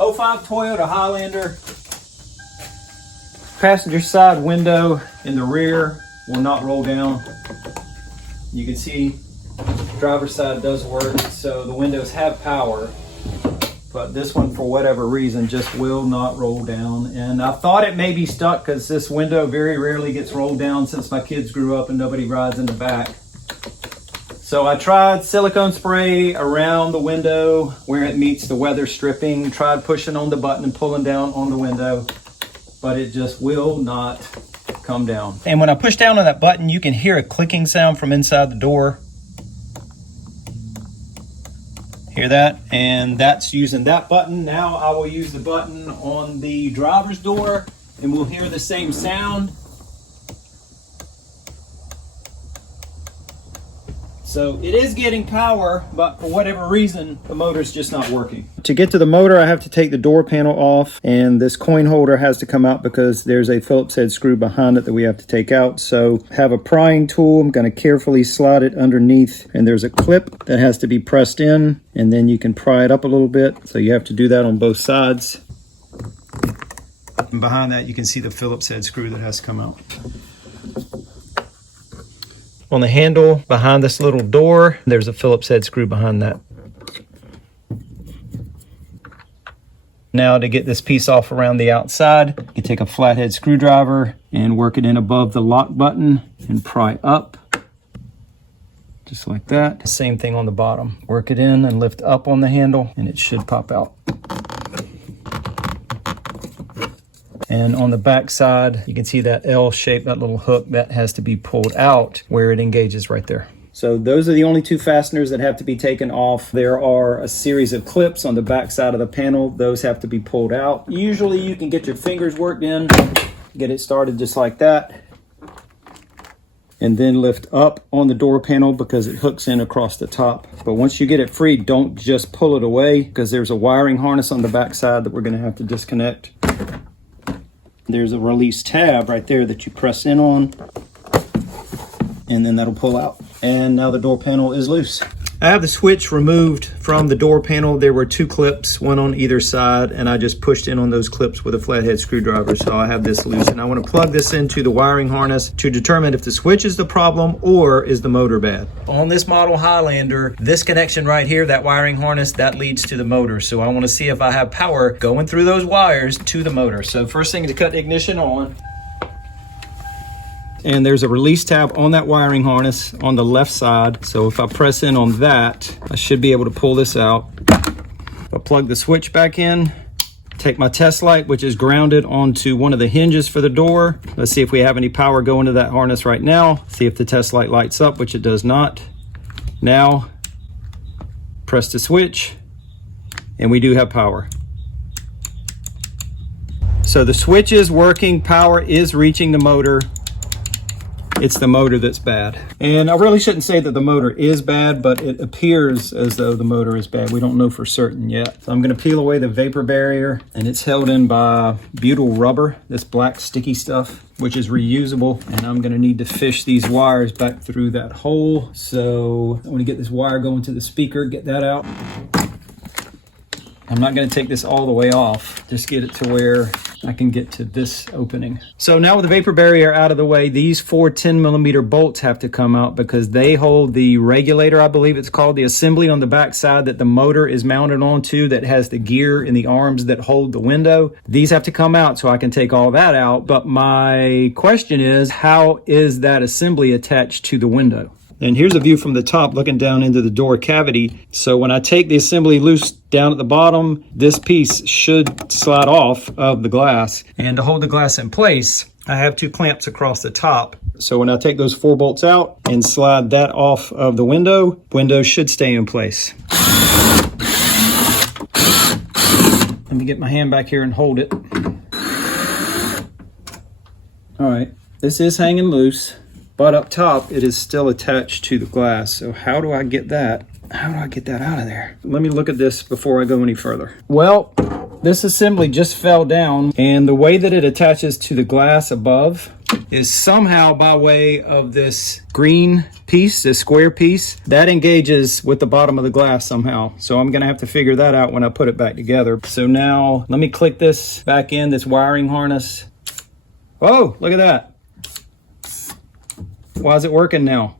'05 Toyota Highlander. Passenger side window in the rear will not roll down. You can see driver's side does work, so the windows have power, but this one for whatever reason just will not roll down. And I thought it may be stuck because this window very rarely gets rolled down since my kids grew up and nobody rides in the back. So I tried silicone spray around the window where it meets the weather stripping, tried pushing on the button and pulling down on the window, but it just will not come down. And when I push down on that button, you can hear a clicking sound from inside the door. Hear that? And that's using that button. Now I will use the button on the driver's door and we'll hear the same sound. So it is getting power, but for whatever reason, the motor's just not working. To get to the motor, I have to take the door panel off, and this coin holder has to come out because there's a Phillips head screw behind it that we have to take out. So have a prying tool. I'm going to carefully slide it underneath, and there's a clip that has to be pressed in, and then you can pry it up a little bit. So you have to do that on both sides. And behind that, you can see the Phillips head screw that has to come out. On the handle behind this little door, there's a Phillips head screw behind that. Now to get this piece off around the outside, you take a flathead screwdriver and work it in above the lock button and pry up, just like that. Same thing on the bottom. Work it in and lift up on the handle and it should pop out. And on the back side, you can see that L shape, that little hook that has to be pulled out where it engages right there. So those are the only two fasteners that have to be taken off. There are a series of clips on the back side of the panel. Those have to be pulled out. Usually you can get your fingers worked in, get it started just like that, and then lift up on the door panel because it hooks in across the top. But once you get it free, don't just pull it away because there's a wiring harness on the back side that we're going to have to disconnect. There's a release tab right there that you press in on, and then that'll pull out. And now the door panel is loose. I have the switch removed from the door panel. There were two clips, one on either side, and I just pushed in on those clips with a flathead screwdriver. So I have this loose, and I want to plug this into the wiring harness to determine if the switch is the problem or is the motor bad. On this model Highlander, this connection right here, that wiring harness, that leads to the motor. So I want to see if I have power going through those wires to the motor. So first thing is to cut the ignition on. And there's a release tab on that wiring harness on the left side. So if I press in on that, I should be able to pull this out. I'll plug the switch back in, take my test light, which is grounded onto one of the hinges for the door. Let's see if we have any power going to that harness right now. See if the test light lights up, which it does not. Now, press the switch, and we do have power. So the switch is working, power is reaching the motor. It's the motor that's bad. And I really shouldn't say that the motor is bad, but it appears as though the motor is bad. We don't know for certain yet. So I'm gonna peel away the vapor barrier, and it's held in by butyl rubber, this black sticky stuff, which is reusable. And I'm gonna need to fish these wires back through that hole. So I wanna get this wire going to the speaker, get that out. I'm not going to take this all the way off, just get it to where I can get to this opening. So now with the vapor barrier out of the way, these 4 10mm bolts have to come out because they hold the regulator, I believe it's called, the assembly on the back side that the motor is mounted onto that has the gear and the arms that hold the window. These have to come out so I can take all that out. But my question is, how is that assembly attached to the window? And here's a view from the top looking down into the door cavity. So when I take the assembly loose down at the bottom, this piece should slide off of the glass. And to hold the glass in place, I have 2 clamps across the top. So when I take those 4 bolts out and slide that off of the window should stay in place. Let me get my hand back here and hold it. All right, this is hanging loose. But up top, it is still attached to the glass. So how do I get that? How do I get that out of there? Let me look at this before I go any further. Well, this assembly just fell down, and the way that it attaches to the glass above is somehow by way of this green piece, this square piece, that engages with the bottom of the glass somehow. So I'm gonna have to figure that out when I put it back together. So now let me click this back in, this wiring harness. Oh, look at that. Why is it working now?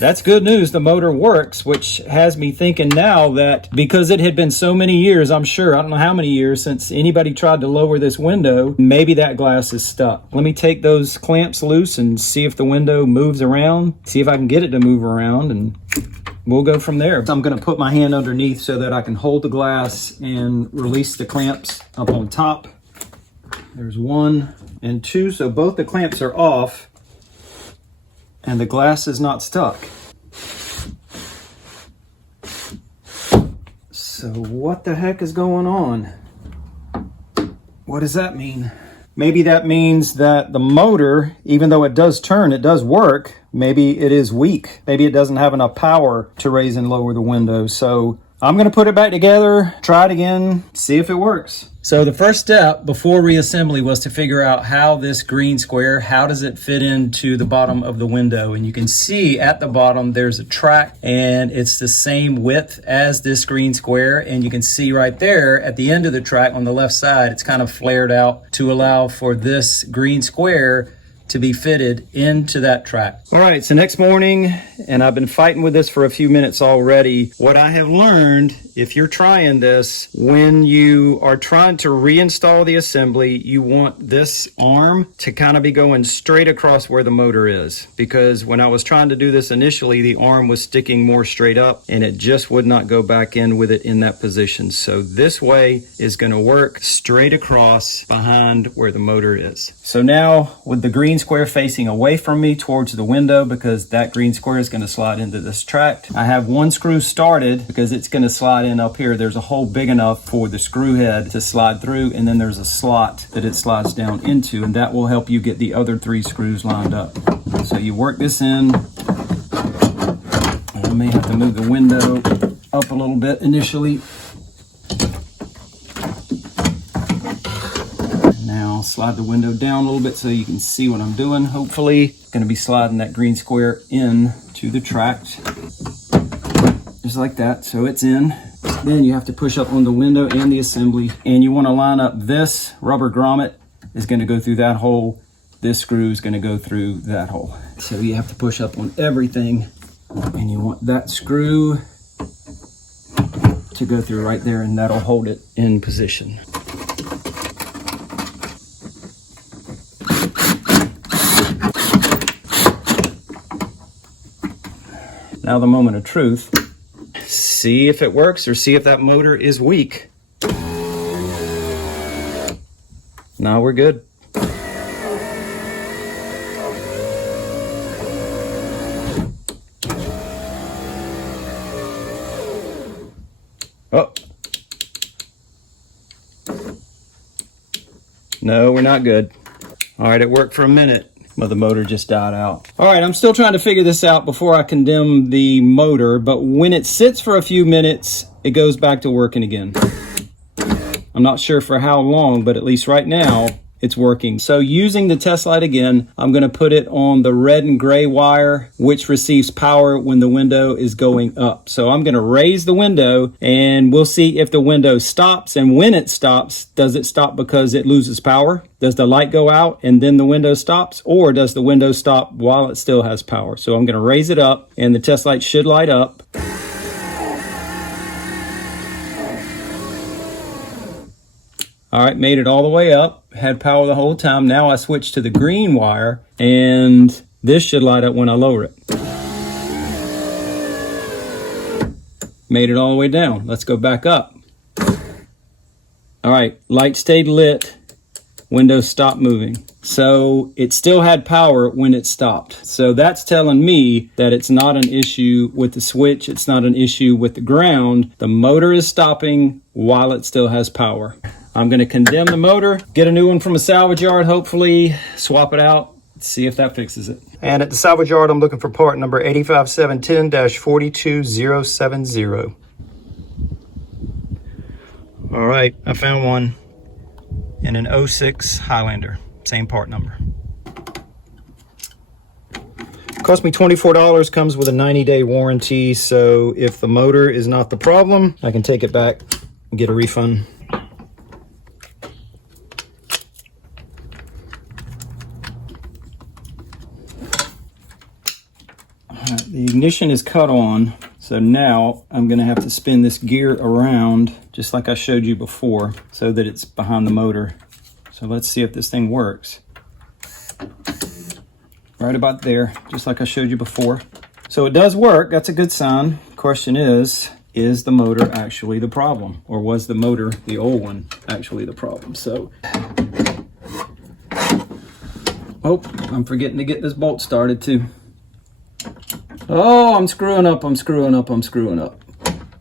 That's good news. The motor works, which has me thinking now that because it had been so many years, I'm sure, I don't know how many years since anybody tried to lower this window, maybe that glass is stuck. Let me take those clamps loose and see if the window moves around, see if I can get it to move around, and we'll go from there. I'm gonna put my hand underneath so that I can hold the glass and release the clamps up on top. There's 1 and 2, so both the clamps are off and the glass is not stuck. So what the heck is going on? What does that mean? Maybe that means that the motor, even though it does turn, it does work, maybe it is weak. Maybe it doesn't have enough power to raise and lower the window. So I'm gonna put it back together, try it again, see if it works. So the first step before reassembly was to figure out how this green square, how does it fit into the bottom of the window? And you can see at the bottom there's a track and it's the same width as this green square. And you can see right there at the end of the track on the left side, it's kind of flared out to allow for this green square to be fitted into that track. All right, so next morning, and I've been fighting with this for a few minutes already. What I have learned, if you're trying this, when you are trying to reinstall the assembly, you want this arm to kind of be going straight across where the motor is. Because when I was trying to do this initially, the arm was sticking more straight up and it just would not go back in with it in that position. So this way is gonna work straight across behind where the motor is. So now with the green square facing away from me towards the window, because that green square is going to slide into this track, I have 1 screw started because it's going to slide in up here. There's a hole big enough for the screw head to slide through, and then there's a slot that it slides down into, and that will help you get the other 3 screws lined up. So you work this in. I may have to move the window up a little bit initially. Now slide the window down a little bit so you can see what I'm doing. Hopefully, going to be sliding that green square in to the track, just like that. So it's in. Then you have to push up on the window and the assembly, and you want to line up this rubber grommet is going to go through that hole. This screw is going to go through that hole. So you have to push up on everything, and you want that screw to go through right there, and that'll hold it in position. Now the moment of truth. See if it works or see if that motor is weak. Now we're good. Oh. No, we're not good. All right, it worked for a minute. Well, the motor just died out. All right, I'm still trying to figure this out before I condemn the motor, but when it sits for a few minutes, it goes back to working again. I'm not sure for how long, but at least right now, it's working. So using the test light again, I'm gonna put it on the red and gray wire, which receives power when the window is going up. So I'm gonna raise the window and we'll see if the window stops. And when it stops, does it stop because it loses power? Does the light go out and then the window stops? Or does the window stop while it still has power? So I'm gonna raise it up and the test light should light up. All right, made it all the way up, had power the whole time. Now I switch to the green wire and this should light up when I lower it. Made it all the way down. Let's go back up. All right, light stayed lit, window stopped moving. So it still had power when it stopped. So that's telling me that it's not an issue with the switch. It's not an issue with the ground. The motor is stopping while it still has power. I'm going to condemn the motor, get a new one from a salvage yard, hopefully swap it out, see if that fixes it. And at the salvage yard, I'm looking for part number 85710-42070. All right, I found one. in an 06 Highlander, same part number. Cost me $24, comes with a 90-day warranty, so if the motor is not the problem, I can take it back and get a refund. The ignition is cut on, so now I'm going to have to spin this gear around just like I showed you before so that it's behind the motor. So let's see if this thing works. Right about there, just like I showed you before. So it does work, that's a good sign. Question is the motor actually the problem? Or was the motor, the old one, actually the problem? So, oh, I'm forgetting to get this bolt started too. Oh, I'm screwing up.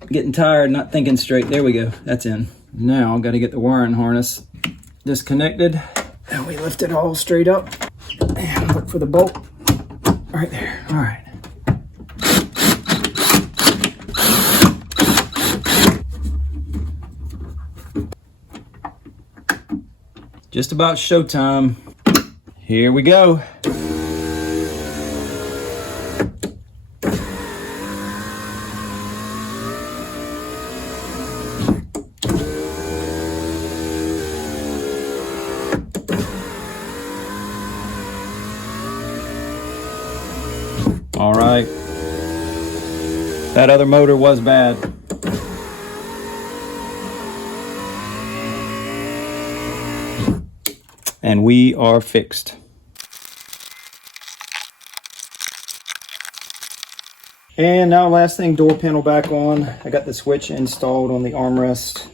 Getting tired, not thinking straight. There we go, that's in. Now I've got to get the wiring harness disconnected. And we lift it all straight up. And look for the bolt. Right there, all right. Just about showtime. Here we go. All right, that other motor was bad. And we are fixed. And now last thing, door panel back on. I got the switch installed on the armrest.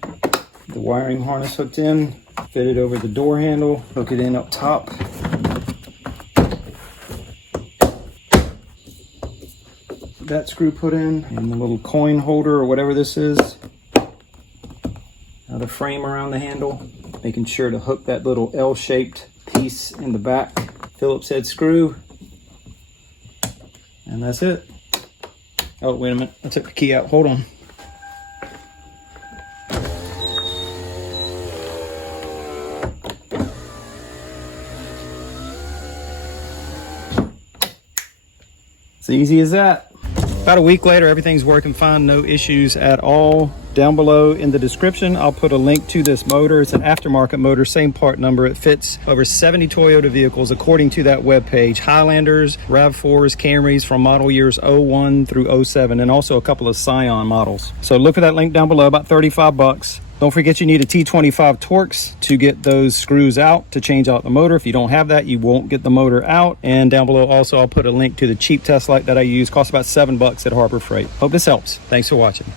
The wiring harness hooked in, fitted over the door handle, hook it in up top. That screw put in, and the little coin holder or whatever this is. Now the frame around the handle, making sure to hook that little L-shaped piece in the back. Phillips head screw, and that's it. Oh, wait a minute, I took the key out, hold on. It's easy as that. About a week later, everything's working fine, no issues at all. Down below in the description, I'll put a link to this motor. It's an aftermarket motor, same part number. It fits over 70 Toyota vehicles according to that webpage. Highlanders, RAV4s, Camrys from model years 01 through 07, and also a couple of Scion models. So look for that link down below, about 35 bucks. Don't forget you need a T25 Torx to get those screws out to change out the motor. If you don't have that, you won't get the motor out. And down below also, I'll put a link to the cheap test light that I use. Costs about $7 at Harbor Freight. Hope this helps. Thanks for watching.